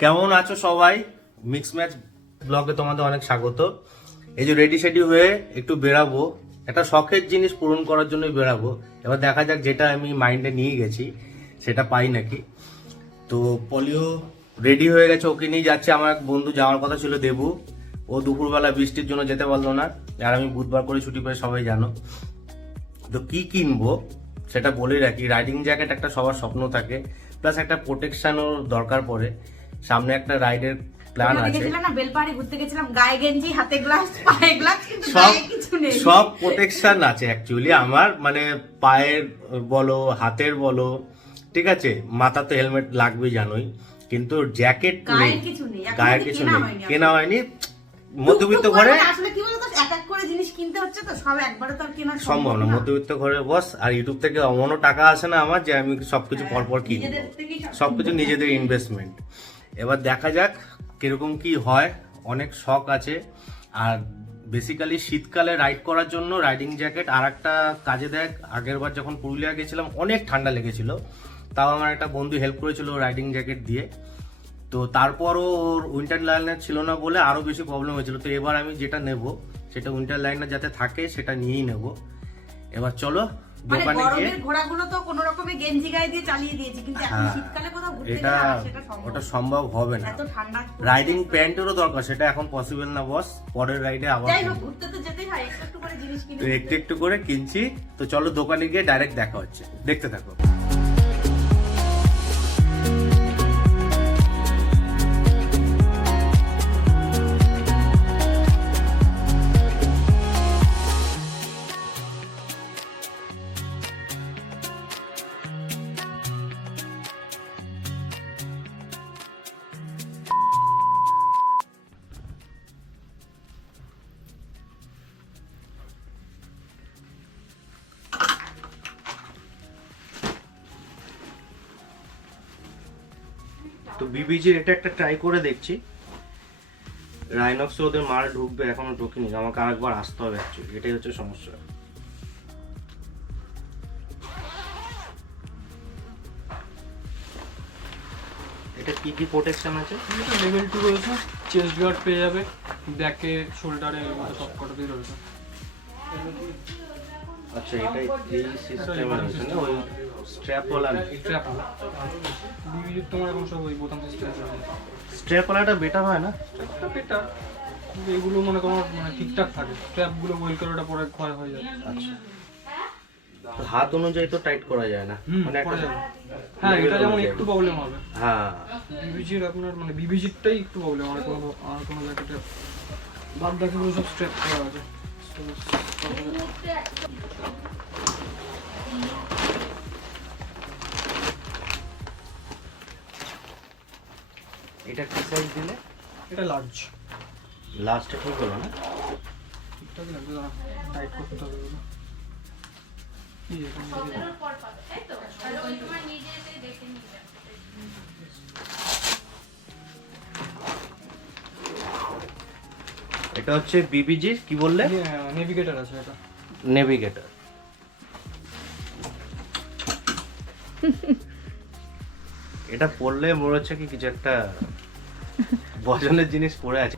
কেমন আছো সবাই? মিক্স ম্যাচ ব্লগে তোমাদের অনেক স্বাগত। এই যে রেডি সেডি হয়ে একটু বেরাবো, একটা শখের জিনিস পূরণ করার জন্যই বেরাবো। এবার দেখা যাক যেটা আমি মাইন্ডে নিয়ে গেছি সেটা পাই নাকি। তো পলিও রেডি হয়ে গেছে, ওকে নিয়ে যাচ্ছে। আমার এক বন্ধু যাওয়ার কথা ছিল, দেবু। ও দুপুরবেলা বৃষ্টির জন্য যেতে পারলো না, আর আমি বুধবার করে ছুটি পাই, সবাই জানো। তো কি কিনবো সেটা বলে রাখি। রাইডিং জ্যাকেট একটা সবার স্বপ্ন থাকে, প্লাস একটা প্রোটেকশনও দরকার পড়ে। সামনে একটা রাইডের প্ল্যান আছে। না বেলপাহাড়ি ঘুরতে গেছিলাম, গায়ে গেঞ্জি, হাতে গ্লাস, পায়ে গ্লাস, কিন্তু গায়ে কিছু নেই। সব প্রোটেকশন আছে অ্যাকচুয়ালি আমার, মানে পায়ের বলো, হাতের বলো, ঠিক আছে। মাথা তো হেলমেট লাগবেই জানোই, কিন্তু জ্যাকেট নেই, গায়ের কিছু নেই, কেনা হয়নি। মধ্যবিত্ত ঘরে আসলে কি বলতো, এক এক করে জিনিস কিনতে হচ্ছে, তো সব একবারে তো কেনা সম্ভব না। মধ্যবিত্ত ঘরে বস, আর ইউটিউব থেকে অমনও টাকা আসে না আমার যে আমি সবকিছু পরপর কিনবো। সবকিছু নিজেদের ইনভেস্টমেন্ট। এবার দেখা যাক কিরকম কি হয়। অনেক শখ আছে। আর বেসিক্যালি শীতকালে রাইড করার জন্য রাইডিং জ্যাকেট আর একটা কাজে দেয়। আগের বার যখন পুরুলিয়া গেছিলাম অনেক ঠান্ডা লেগেছিল, তাও আমার একটা বন্ধু হেল্প করেছিল রাইডিং জ্যাকেট দিয়ে। তো তারপরও ওর উইন্টার লাইনার ছিল না বলে আরো বেশি প্রবলেম হয়েছিল। তো এবার আমি যেটা নেব সেটা উইন্টার লাইনার যাতে থাকে সেটা নিয়েই নেব। এবার চলো দোকানে গিয়ে। ঘোড়াগুলো তো কোনো রকমে গেঞ্জি গায়ে দিয়ে চালিয়ে দিয়েছি, কিন্তু এখন শীতকালে কোথাও ঘুরতে এটা ওটা সম্ভব হবে না। এত ঠান্ডা রাইডিং প্যান্টেরও দরকার, সেটা এখন পসিবল না বস। পরের রাইডে আবার যাই হোক, ঘুরতে তো যেতেই হয়, একটু একটু করে জিনিস কিনে একটু একটু করে কিনছি। তো চলো দোকানে গিয়ে ডাইরেক্ট দেখা হচ্ছে, দেখতে থাকো। তো বিবিজির এটা একটা ট্রাই করে দেখছি। রাইনক্সে ওদের মাল ঢুকবে, এখনো ঢুকিনি। আমাকে আরেকবার আসতে হবে অ্যাকচুয়ালি, এটাই হচ্ছে সমস্যা। এটা কি কি প্রোটেকশন আছে? এটা লেভেল 2 রয়েছে, চেস্ট গার্ড পেয়ে যাবে, ব্যাকে, শোল্ডারে, সব কটাতেই রয়েছে। আচ্ছা, এটা এই সিস্টেমে রয়েছে না, ওই স্ট্র্যাপওয়ালা না? স্ট্র্যাপওয়ালা বিবিজির তোমার এখন সব ওই বোতাম সিস্টেম আছে। স্ট্র্যাপওয়ালাটা বেটার হয় না? স্ট্র্যাপটা বেটার, কিন্তু এগুলো মনে তোমার মানে ঠিকঠাক থাকে। স্ট্র্যাপগুলো ওয়েল করাটা পরে ক্ষয় হয়ে যায়। আচ্ছা, তো হাত অনুযায়ী তো টাইট করা যায় না, মানে একটা। হ্যাঁ, এটা যেমন একটু প্রবলেম হবে। হ্যাঁ, বিবিজির আপনার মানে বিবিজিরটাই একটু প্রবলেম। আর কোনো জ্যাকেটে বাদ বাকিগুলো সব স্ট্র্যাপ করা আছে। এটা কি সাইজ দিলে? এটা লার্জ। লাস্টে ঠিক হলো না? ঠিকঠাক লাগবে, টাইট করতে হবে। এটা হচ্ছে বিবিজি, কি বললে? নেভিগেটর আছে এটা। নেভিগেটর। এটা পড়লে মনে হচ্ছে কি কিছু একটা বজনের জিনিস পড়ে আছে।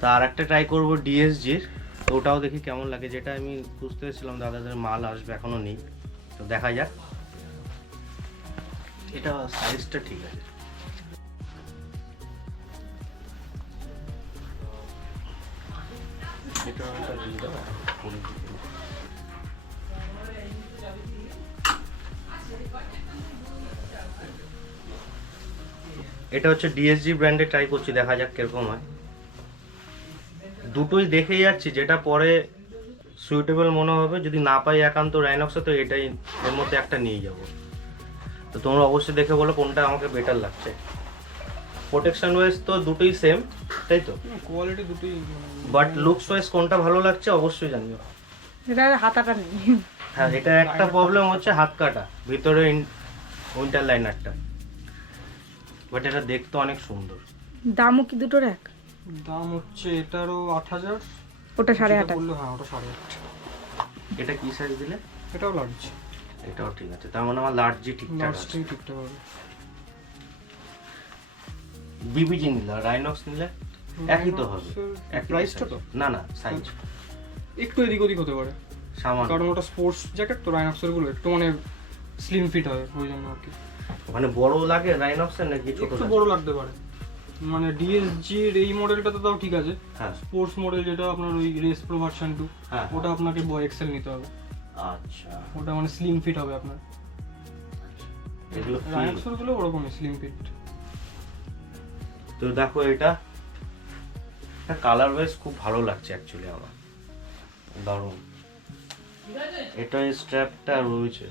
তা আর একটা ট্রাই করবো ডিএসজির, তো ওটাও দেখি কেমন লাগে। যেটা আমি খুঁজতে এসেছিলাম, দাদাদের মাল আসবে, এখনো নেই। তো দেখা যাক। এটা সাইজটা ঠিক আছে। এটা হচ্ছে ডিএসজি ব্র্যান্ডে ট্রাই করছি, দেখা যাক কিরকম হয়। দুটোই দেখে যাচ্ছি, যেটা পরে সুইটেবল মনে হবে। যদি না পাই একান্ত রাইনক্সে, তো এটাই, এর মধ্যে একটা নিয়ে যাব। তো তোমরা অবশ্যই দেখে বলো কোনটা আমাকে বেটার লাগছে। প্রোটেকশন ওয়াইজ তো দুটোই সেম, তাই তো? কোয়ালিটি দুটোই, বাট লুকস ওয়াইজ কোনটা ভালো লাগছে অবশ্যই জানিও। এটা হাতাটা নেই। হ্যাঁ, এটা একটা প্রবলেম হচ্ছে, হাত কাটা ভিতরে উইন্টার লাইনারটা। বাট এটা দেখতে অনেক সুন্দর। দামও কি দুটোর এক? দাম হচ্ছে এটারও 8000, ওটা 8.5 বললো। হ্যাঁ, ওটা 8.5। এটা কি সাইজ দিলে? এটাও লার্জ। এটাও ঠিক আছে, তার মানে আমার লার্জই ঠিকঠাক আছে। লার্জটাই ঠিকঠাক হবে। বিবিজি নিলে রাইনক্স নিলে একই তো হবে, এক প্রাইসটা তো না না সাইজ একটু এদিক ওদিক হতে পারে সামান্য, কারণ ওটা স্পোর্টস জ্যাকেট তো রাইনক্সের গুলো একটু মানে স্লিম ফিট হয় ওই জন্য আর কি। মানে বড় লাগে রাইনক্সের নাকি ছোট একটু লাগে? বড় লাগতে পারে, মানে ডিএসজি এর এই মডেলটা তো তাও ঠিক আছে, হ্যাঁ স্পোর্টস মডেল যেটা আপনার ওই রেস প্রো ভার্সন 2 হ্যাঁ ওটা আপনাকে এক্সেল নিতে হবে, আচ্ছা ওটা মানে স্লিম ফিট হবে আপনার। এগুলো রাইনক্সের গুলো ওরকমই স্লিম ফিট। তো দেখো এটা কালার ওয়াইজ খুব ভালো লাগছে অ্যাকচুয়ালি আমার, দারুণ। এটা স্ট্র্যাপটা রয়েছে,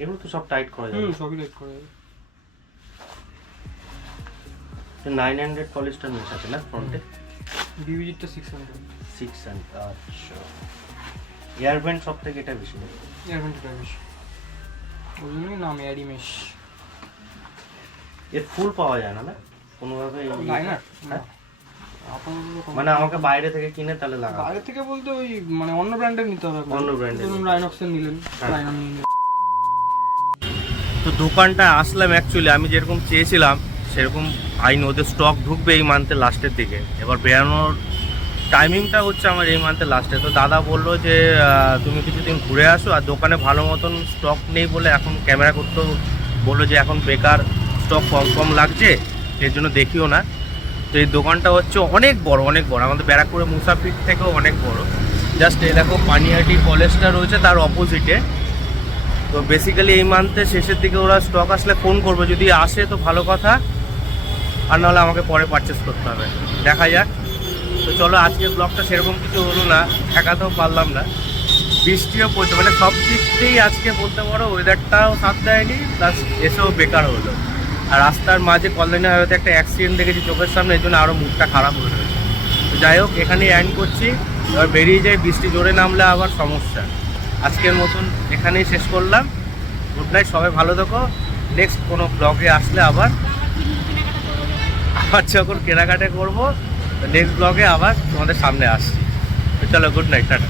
এগুলো তো সব টাইট করা যাবে, সবই টাইট করা যাবে। 900 পলিস্টার মেশ আছে না ফ্রন্টে, ডিভিজিটা 600 আচ্ছা। এয়ার ব্যান্ড সব থেকে এটা বেশি নেই, এয়ারভেন্টটা বেশি, ওই জন্যই নাম এয়ারিমেশ। এর ফুল পাওয়া যায় না না কোনোভাবে? লাইনার হ্যাঁ? মানে আমাকে বাইরে থেকে কিনে তাহলে লাগাবো? বাইরে থেকে বলতে ওই মানে অন্য ব্র্যান্ডের নিতে হবে আপনাকে। অন্য ব্র্যান্ডের। ধরুন রাইনক্সের নিলেন, লাইনার নিয়ে নিলেন। তো দোকানটা আসলাম অ্যাকচুয়ালি আমি যেরকম চেয়েছিলাম সেরকম পাইনি, ওদের স্টক ঢুকবে এই মান্থের লাস্টের দিকে, এবার বেরানোর টাইমিংটা হচ্ছে আমার এই মান্থের লাস্টে। তো দাদা বললো যে তুমি কিছুদিন ঘুরে আসো, আর দোকানে ভালো মতন স্টক নেই বলে এখন ক্যামেরা করতেও বললো যে এখন বেকার, স্টক কম কম লাগছে এর জন্য দেখিও না। তো এই দোকানটা হচ্ছে অনেক বড় আমাদের ব্যারাকপুরে মুসাফির থেকেও অনেক বড়। জাস্ট এই দেখো পানিহাটি কলেজটা রয়েছে তার অপোজিটে। তো বেসিক্যালি এই মান্থের শেষের দিকে ওরা স্টক আসলে ফোন করবে, যদি আসে তো ভালো কথা, আর নাহলে আমাকে পরে পারচেস করতে হবে, দেখা যাক। তো চলো আজকের ব্লগটা সেরকম কিছু হলো না, ঠেকাতেও পারলাম না, বৃষ্টিও পড়ছে, মানে সব দিক দিয়েই আজকে বলতে পারো ওয়েদারটাও সাথ দেয়নি, প্লাস এসেও বেকার হলো। আর রাস্তার মাঝে কল্যাণী হাইওয়েতে একটা অ্যাক্সিডেন্ট দেখেছি চোখের সামনে, এই জন্য আরও মুখটা খারাপ হয়ে রয়েছে। তো যাই হোক এখানেই এন্ড করছি, এবার বেরিয়ে যাই, বৃষ্টি জোরে নামলে আবার সমস্যা। আজকের মতন এখানেই শেষ করলাম, গুড নাইট, সবাই ভালো থেকো। নেক্সট কোনো ব্লগে আসলে আবার যখন কেনাকাটা করবো নেক্সট ব্লগে আবার তোমাদের সামনে আসছি। তো চলো গুড নাইট, টাটা।